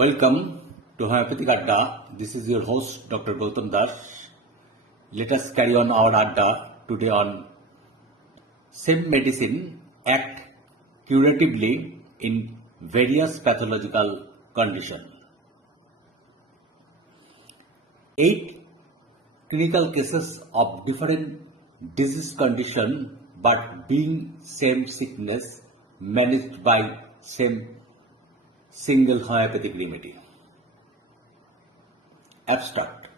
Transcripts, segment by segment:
Welcome to Homoeopathic Adda. This is your host Dr. Gautam Das. Let us carry on our Adda today on same medicine act curatively in various pathological conditions. 8 clinical cases of different disease condition but being same sickness managed by same single homeopathic remedy. Abstract.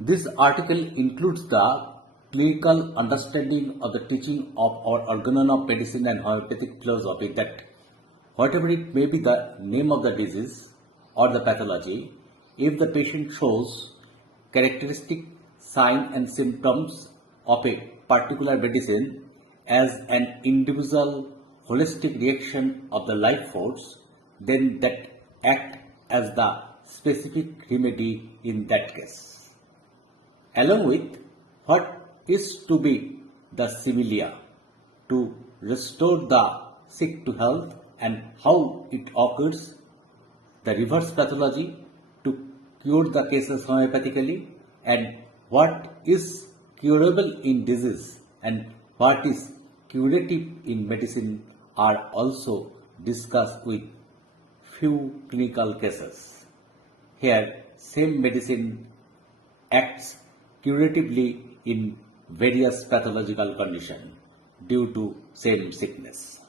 This article includes the clinical understanding of the teaching of our organon of medicine and homeopathic philosophy that whatever it may be the name of the disease or the pathology, if the patient shows characteristic signs and symptoms of a particular medicine as an individual holistic reaction of the life force, then that act as the specific remedy in that case. Along with what is to be the similia to restore the sick to health and how it occurs, the reverse pathology to cure the cases homeopathically, and what is curable in disease and what is curative in medicine are also discussed with few clinical cases. Here, same medicine acts curatively in various pathological conditions due to same sickness.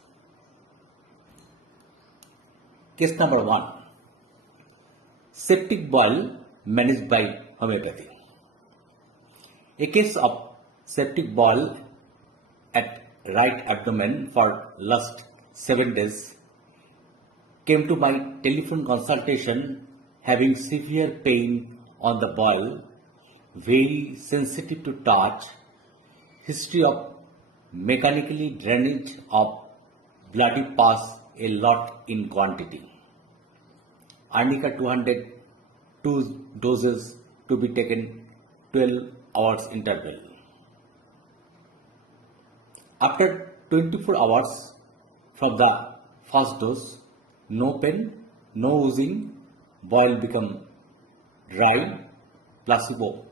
Case number 1. Septic boil managed by homeopathy. A case of septic boil at right abdomen for last 7 days came to my telephone consultation having severe pain on the boil, very sensitive to touch, history of mechanically drainage of bloody pus a lot in quantity. Arnica 200 2 doses to be taken 12 hours interval. After 24 hours from the first dose, no pain, no oozing, boil become dry, placebo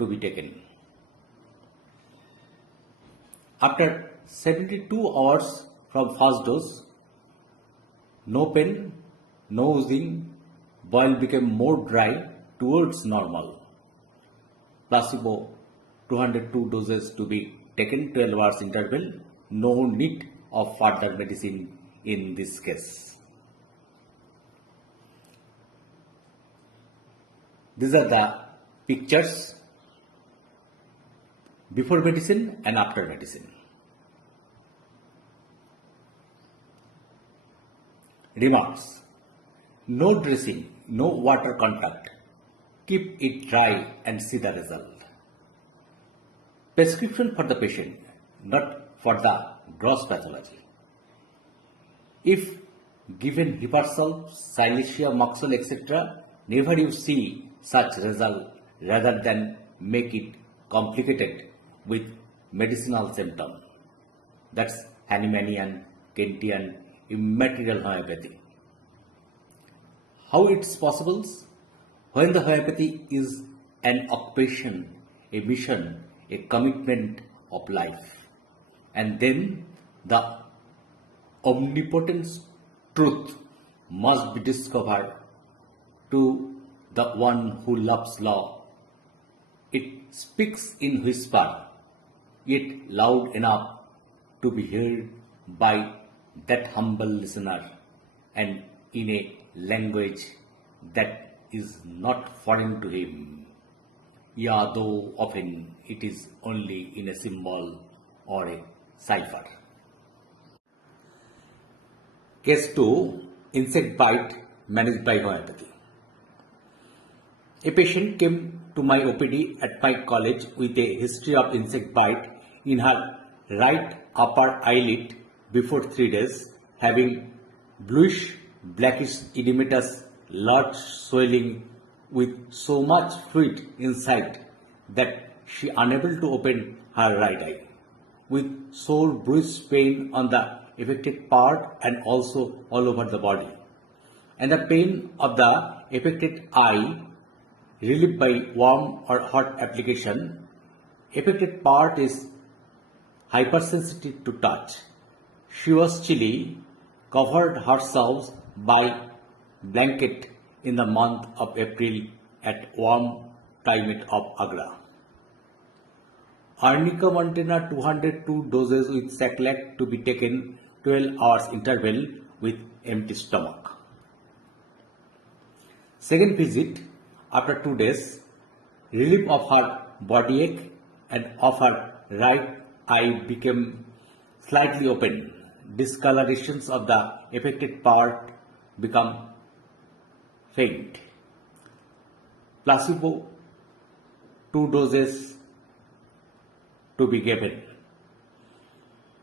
to be taken. After 72 hours from first dose, no pain, no oozing, boil became more dry towards normal. Placebo 202 doses to be taken 12 hours interval, no need of further medicine in this case. These are the pictures before medicine and after medicine. Remarks. No dressing, no water contact. Keep it dry and see the result. Prescription for the patient, not for the gross pathology. If given Hipersol, Silesia, Moxol, etc., never you see such result rather than make it complicated with medicinal symptom. That's Hahnemannian, Kentian, immaterial homeopathy. How it's possible? When the homeopathy is an occupation, a mission, a commitment of life, and then the omnipotent truth must be discovered to the one who loves law. It speaks in whisper, yet loud enough to be heard by that humble listener, and in a language that is not foreign to him, though often it is only in a symbol or a cipher. Case 2. Insect bite managed by homeopathy. A patient came to my OPD at my college with a history of insect bite in her right upper eyelid before 3 days, having bluish blackish edematous large swelling with so much fluid inside that she unable to open her right eye, with sore bruise pain on the affected part and also all over the body. and the pain of the affected eye relieved by warm or hot application. Affected part is hypersensitive to touch. She was chilly, covered herself by blanket in the month of April at warm climate of Agra. Arnica montana 202 doses with Saclac to be taken 12 hours interval with empty stomach. Second visit, after 2 days, relief of her body ache and of her right eye became slightly open. Discolorations of the affected part become faint. Placebo 2 doses to be given.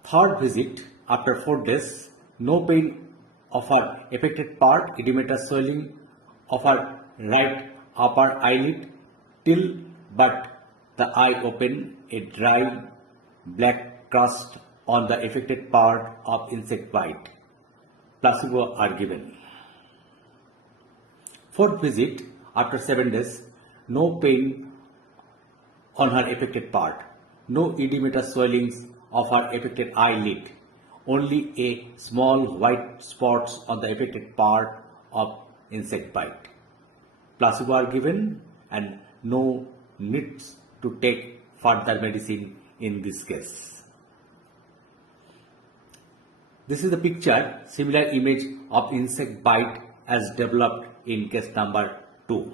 Third visit, after 4 days, no pain of her affected part, edematous swelling of her right upper eyelid till but the eye open, a dry black crust on the affected part of insect bite. Placebo are given. Fourth visit, after 7 days, no pain on her affected part, no edematous swellings of her affected eyelid, only a small white spots on the affected part of insect bite. Placebo are given and no needs to take further medicine in this case. This is the picture, similar image of insect bite as developed in case number 2.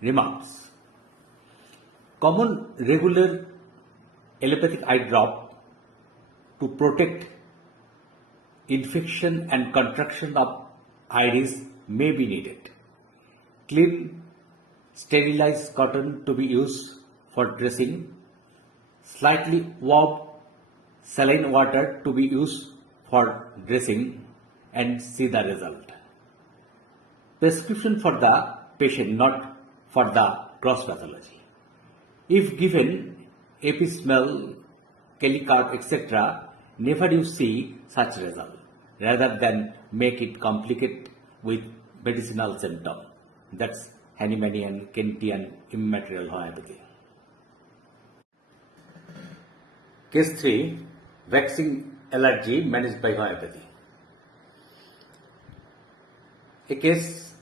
Remarks. Common regular allopathic eye drop to protect infection and contraction of iris may be needed. Clean, sterilized cotton to be used for dressing. Slightly warm saline water to be used for dressing and see the result. Prescription for the patient, not for the gross pathology. If given AP smell, Kelly-Carp, etc., never you see such result, rather than make it complicate with medicinal symptom. That's Hahnemannian, Kentian, immaterial homeopathy. Case 3, vaccine allergy managed by homeopathy. A case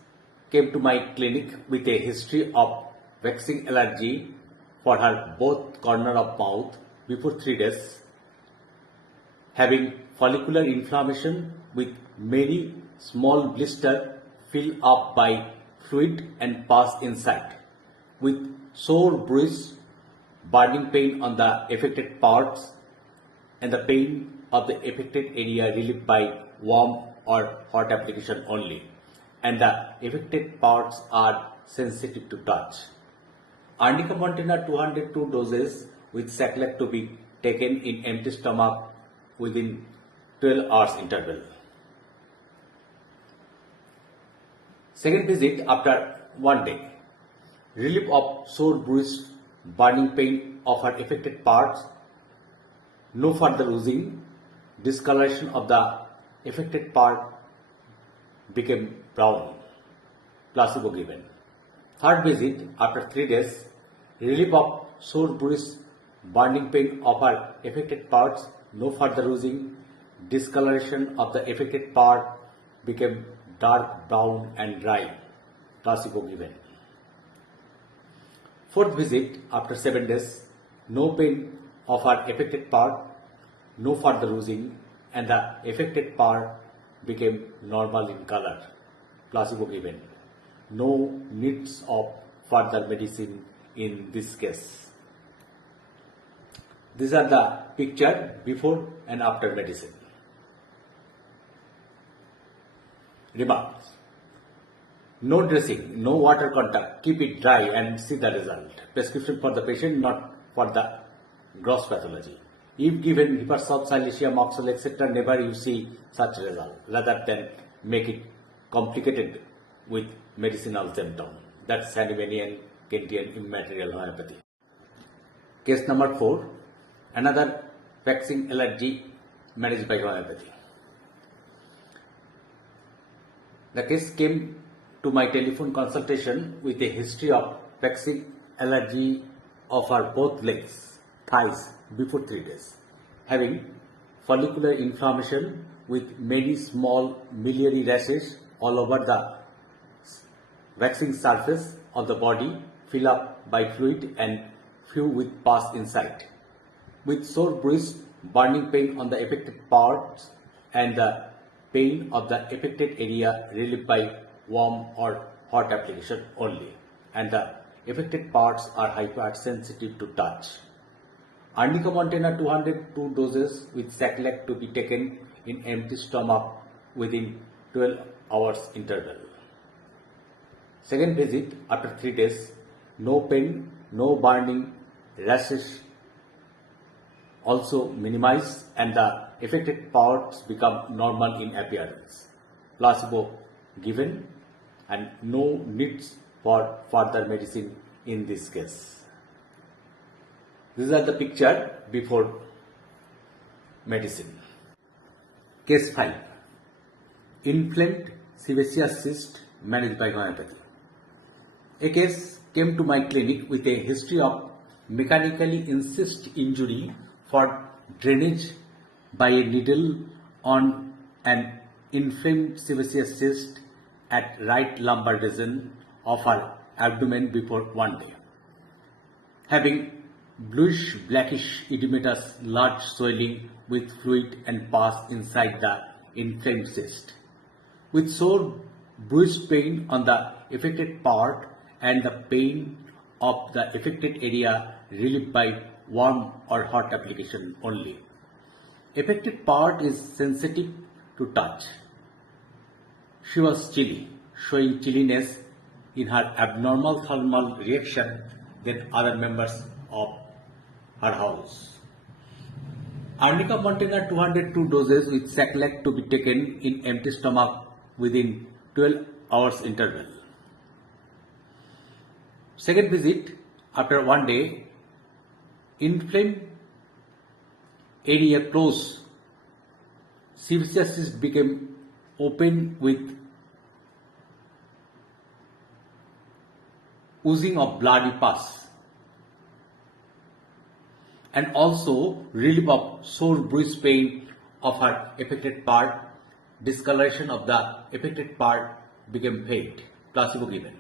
came to my clinic with a history of vaccine allergy for her both corner of mouth before 3 days, having follicular inflammation with many small blisters filled up by fluid and pus inside, with sore bruise, burning pain on the affected parts, and the pain of the affected area relieved by warm or hot application only, and the affected parts are sensitive to touch. Arnica montana 202 doses with Saclac to be taken in empty stomach within 12 hours interval. Second visit, after 1 day, relief of sore bruise, burning pain of her affected parts, no further oozing, discoloration of the affected part became brown. Placebo given. Third visit, after 3 days, relief of sore bruise, burning pain of her affected parts, no further oozing, discoloration of the affected part became dark brown and dry. Placebo given. Fourth visit, after 7 days, no pain of her affected part, no further oozing, and the affected part became normal in color. Placebo given. No needs of further medicine in this case. These are the picture before and after medicine. Remarks. No dressing, no water contact, keep it dry and see the result. Prescription for the patient, not for the gross pathology. If given Hippursoft, Silesia, Moxel, etc., never you see such result, rather than make it complicated with medicinal symptom. That's Hahnemannian, Kentian, immaterial homeopathy. Case number 4, another vaccine allergy managed by homeopathy. The case came to my telephone consultation with a history of vaccine allergy of her both legs, thighs before 3 days, having follicular inflammation with many small miliary rashes all over the waxing surface of the body, filled up by fluid and few with pus inside, with sore bruise, burning pain on the affected parts and the pain of the affected area relieved by warm or hot application only, and the affected parts are hypersensitive to touch. Arnica Montana 202 doses with Saclac to be taken in empty stomach within 12 hours interval. Second visit after 3 days, no pain, no burning, rashes also minimized and the affected parts become normal in appearance. Placebo given and no needs for further medicine in this case. These are the picture before medicine. Case 5. Inflamed sebaceous cyst managed by homeopathy. A case came to my clinic with a history of mechanically incist injury for drainage by a needle on an inflamed sebaceous cyst at right lumbar region of her abdomen before 1 day, having bluish blackish edematous large swelling with fluid and pus inside the inflamed cyst, with sore bruised pain on the affected part and the pain of the affected area relieved by warm or hot application only. Affected part is sensitive to touch. She was chilly, showing chilliness in her abnormal thermal reaction than other members of her house. Arnica Montana 202 doses with Saclac to be taken in empty stomach within 12 hours interval. Second visit after 1 day, inflamed area closed, sebaceous cyst became open with oozing of bloody pus, and also relief of sore bruise pain of her affected part. Discoloration of the affected part became fade. Placebo given.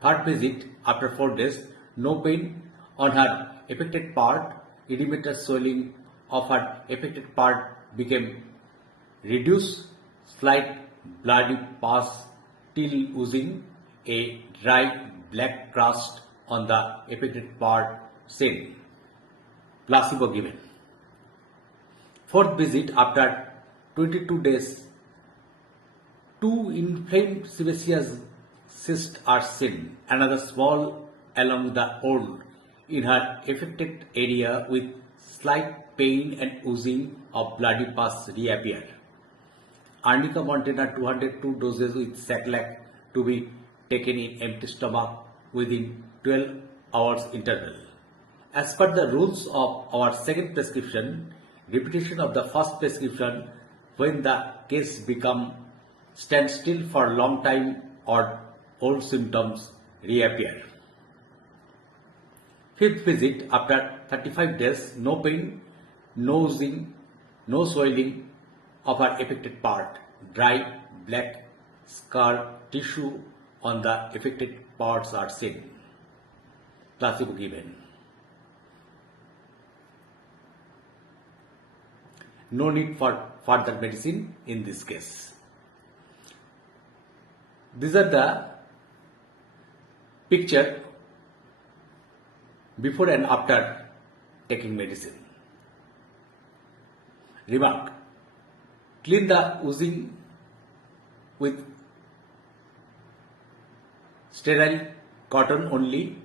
Third visit after 4 days, no pain on her affected part. Edematous swelling of her affected part became reduced, slight bloody pus till oozing, a dry black crust on the affected part seen. Placebo given. Fourth visit after 22 days, 2 inflamed sebaceous cysts are seen, another small along the old in her affected area with slight pain and oozing of bloody pus reappear. Arnica Montana 202 doses with Saclac to be taken in empty stomach within 12 hours interval. As per the rules of our second prescription, repetition of the first prescription when the case stands still for a long time or old symptoms reappear. Fifth visit after 35 days, no pain, no oozing, no swelling of her affected part, dry black scar tissue on the affected parts are seen. Placebo given. No need for further medicine in this case. These are the picture before and after taking medicine. Remark: clean the oozing with sterile cotton only.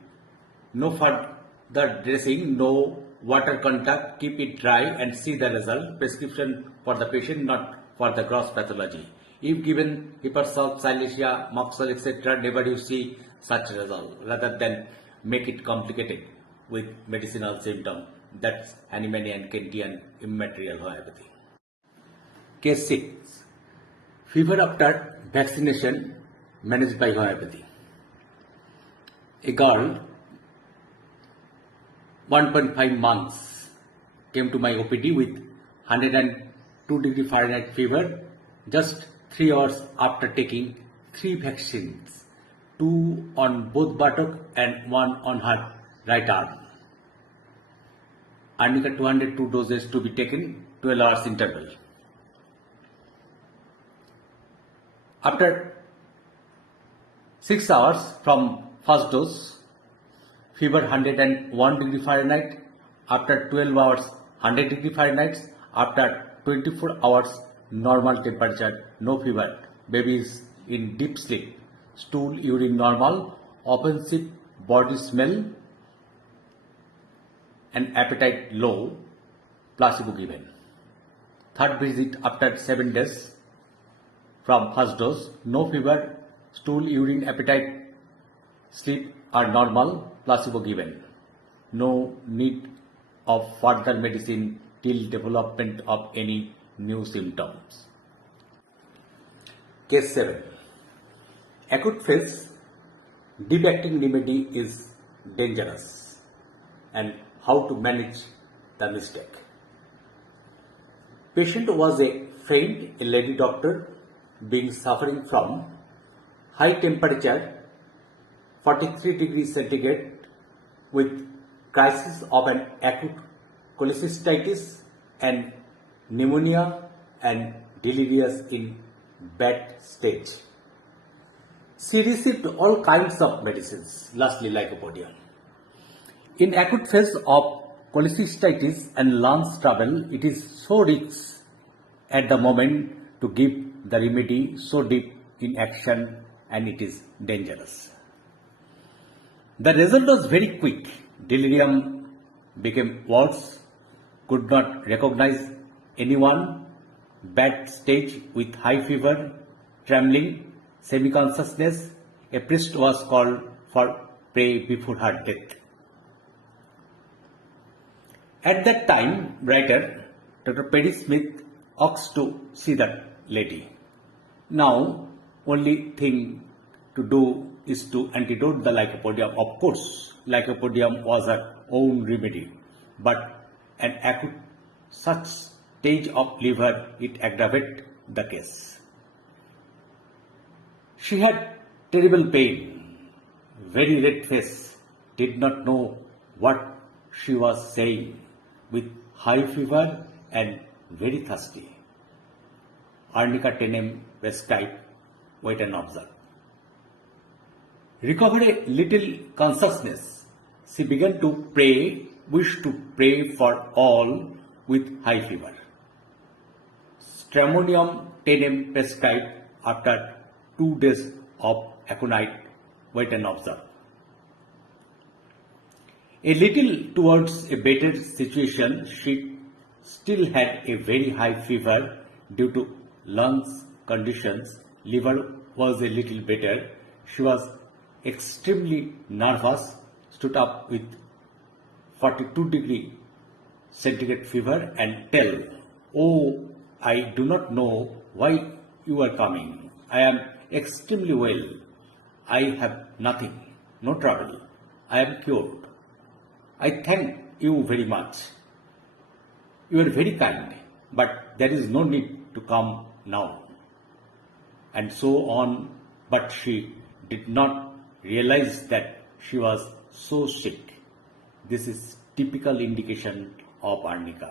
No further dressing, no water contact. Keep it dry and see the result. Prescription for the patient, not for the gross pathology. If given hypersalt, silesia, moxal, etc., never you see such result. Rather than make it complicated with medicinal symptom, that's Hahnemann and Kentian immaterial homeopathy. Case 6. Fever after Vaccination managed by homeopathy. A girl, 1.5 months, came to my OPD with 102 degree Fahrenheit fever just 3 hours after taking 3 vaccines, 2 on both buttock and 1 on her right arm. Arnica 202 doses to be taken 12 hours interval. After 6 hours from first dose, fever 101 degree Fahrenheit. After 12 hours, 100 degree Fahrenheit. After 24 hours, normal temperature, no fever. Baby is in deep sleep. Stool, urine normal. Offensive body smell and appetite low. Placebo given. Third visit after 7 days from first dose. No fever. Stool, urine, appetite, sleep are normal. Placebo given. No need of further medicine till development of any new symptoms. Case 7. Acute phase deep acting remedy is dangerous and how to manage the mistake. Patient was a friend, a lady doctor, being suffering from high temperature 43 degrees centigrade with crisis of an acute cholecystitis and pneumonia and delirious in bad stage. She received all kinds of medicines, lastly lycopodium. In acute phase of cholecystitis and lungs trouble, it is so risky at the moment to give the remedy so deep in action and it is dangerous. The result was very quick. Delirium became worse, could not recognize anyone, bad stage with high fever, trembling, semi-consciousness. A priest was called for prayer before her death. At that time, writer Dr. Perry Smith asked to see that lady. Now, only thing to do is to antidote the lycopodium. Of course, lycopodium was her own remedy, but an acute such stage of liver, it aggravated the case. She had terrible pain, very red face, did not know what she was saying, with high fever and very thirsty. Arnica 10 prescribed, wait and observe. Recovered a little consciousness, she began to pray, wished to pray for all with high fever. Stramonium 10 prescribed after 2 days of aconite, wait and observe. A little towards a better situation, she still had a very high fever due to lungs conditions. Liver was a little better. She was extremely nervous, stood up with 42 degree centigrade fever and tell, "Oh, I do not know why you are coming. I am extremely well. I have nothing, no trouble. I am cured. I thank you very much. You are very kind, but there is no need to come now." And so on, but she did not realize that she was so sick. This is typical indication of arnica.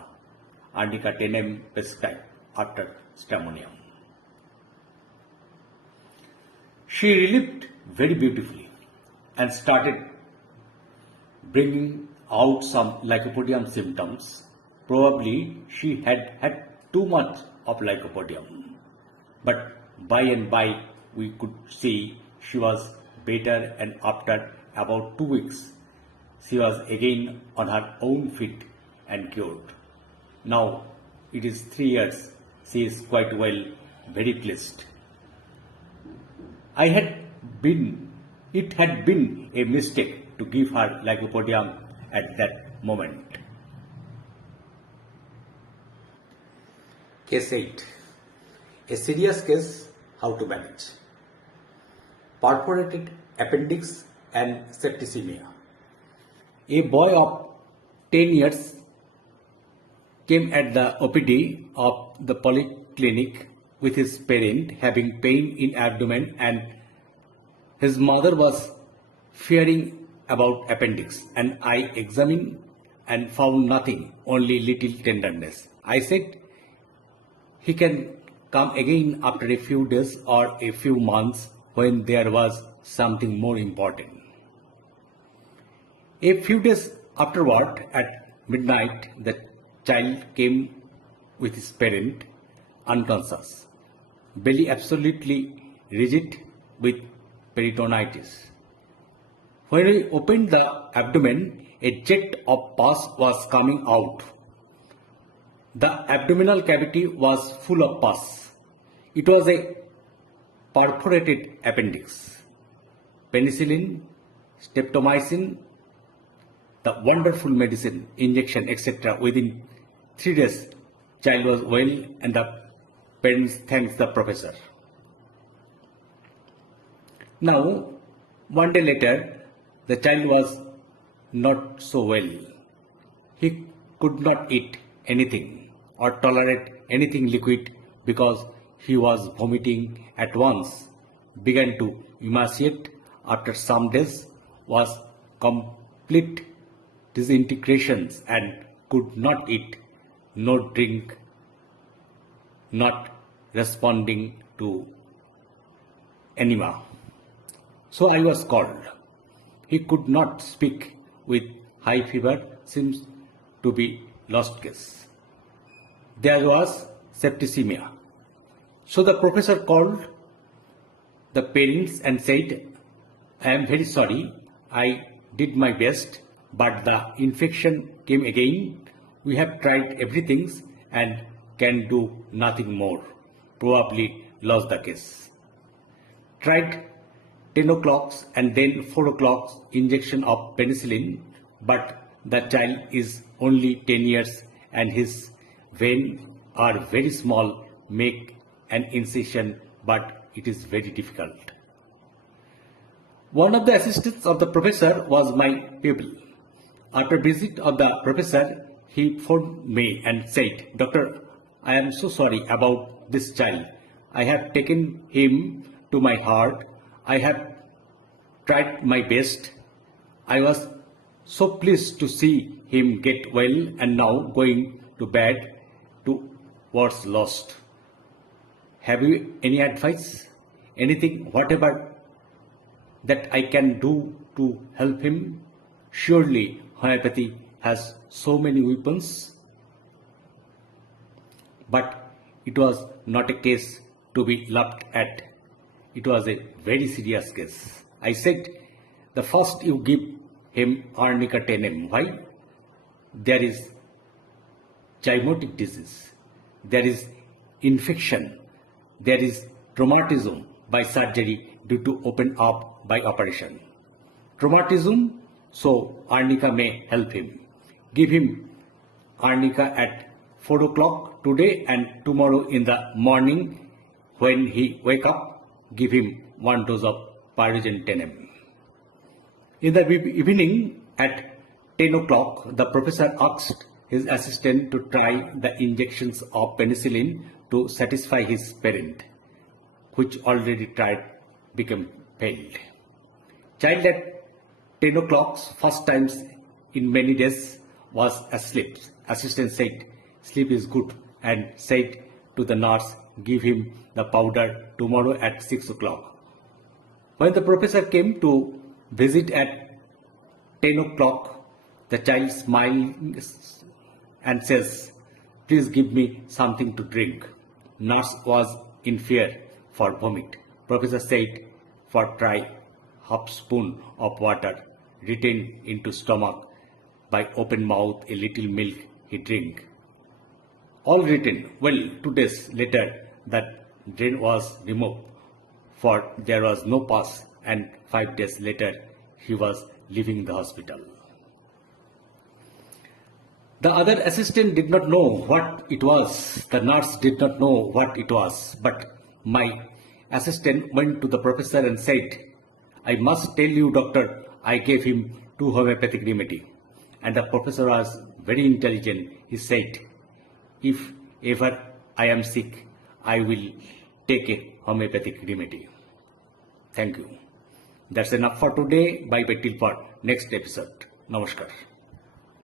Arnica 10 prescribed after stramonium. She relieved very beautifully and started bringing out some lycopodium symptoms. Probably she had had too much of lycopodium. But by and by we could see she was better, and after about 2 weeks she was again on her own feet and cured. Now it is 3 years. She is quite well, very pleased. It had been a mistake to give her lycopodium at that moment. Case 8. A serious case, how to manage. Perforated appendix and septicemia. A boy of 10 years came at the OPD of the polyclinic with his parent having pain in abdomen, and his mother was fearing about appendix, and I examined and found nothing, only little tenderness. I said he can come again after a few days or a few months when there was something more important. A few days afterward, at midnight, the child came with his parent, unconscious, belly absolutely rigid with peritonitis. When we opened the abdomen, a jet of pus was coming out. The abdominal cavity was full of pus. It was a perforated appendix. Penicillin, streptomycin, the wonderful medicine, injection, etc. Within 3 days, child was well, and the parents thanked the professor. Now, one day later, the child was not so well. He could not eat anything or tolerate anything liquid because he was vomiting at once, began to emaciate after some days, was complete disintegrations, and could not eat, no drink, not responding to enema. So I was called. He could not speak with high fever, seems to be lost case. There was septicemia. So the professor called the parents and said, I am very sorry, I did my best, but the infection came again. We have tried everything and can do nothing more. Probably lost the case. Tried 10 o'clock and then 4 o'clock injection of penicillin, but the child is only 10 years and his veins are very small, make an incision, but it is very difficult. One of the assistants of the professor was my pupil. After visit of the professor, he phoned me and said, Doctor, I am so sorry about this child. I have taken him to my heart. I have tried my best. I was so pleased to see him get well, and now going to bed to what's lost. Have you any advice? Anything, whatever that I can do to help him? Surely homeopathy has so many weapons. But it was not a case to be laughed at. It was a very serious case. I said, the first you give him arnica tenem. Why? There is zymotic disease. There is infection. There is traumatism by surgery due to open up by operation. Traumatism, so arnica may help him. Give him arnica at 4 o'clock today, and tomorrow in the morning when he wake up, give him 1 dose of pyrogen tenem. In the evening at 10 o'clock, the professor asked his assistant to try the injections of penicillin to satisfy his parent, which already tried became failed. Child at 10 o'clock, first times in many days, was asleep. Assistant said, sleep is good, and said to the nurse, give him the powder tomorrow at 6 o'clock. When the professor came to visit at 10 o'clock, the child smiles and says, please give me something to drink. Nurse was in fear for vomit. Professor said, for try half spoon of water, retain into stomach, by open mouth a little milk he drink. All written. Well, 2 days later, that drain was removed, for there was no pus, and 5 days later, he was leaving the hospital. The other assistant did not know what it was. The nurse did not know what it was. But my assistant went to the professor and said, I must tell you, doctor, I gave him 2 homeopathic remedy. And the professor was very intelligent. He said, if ever I am sick, I will take a homeopathic remedy. Thank you. That's enough for today. Bye bye till for next episode. Namaskar.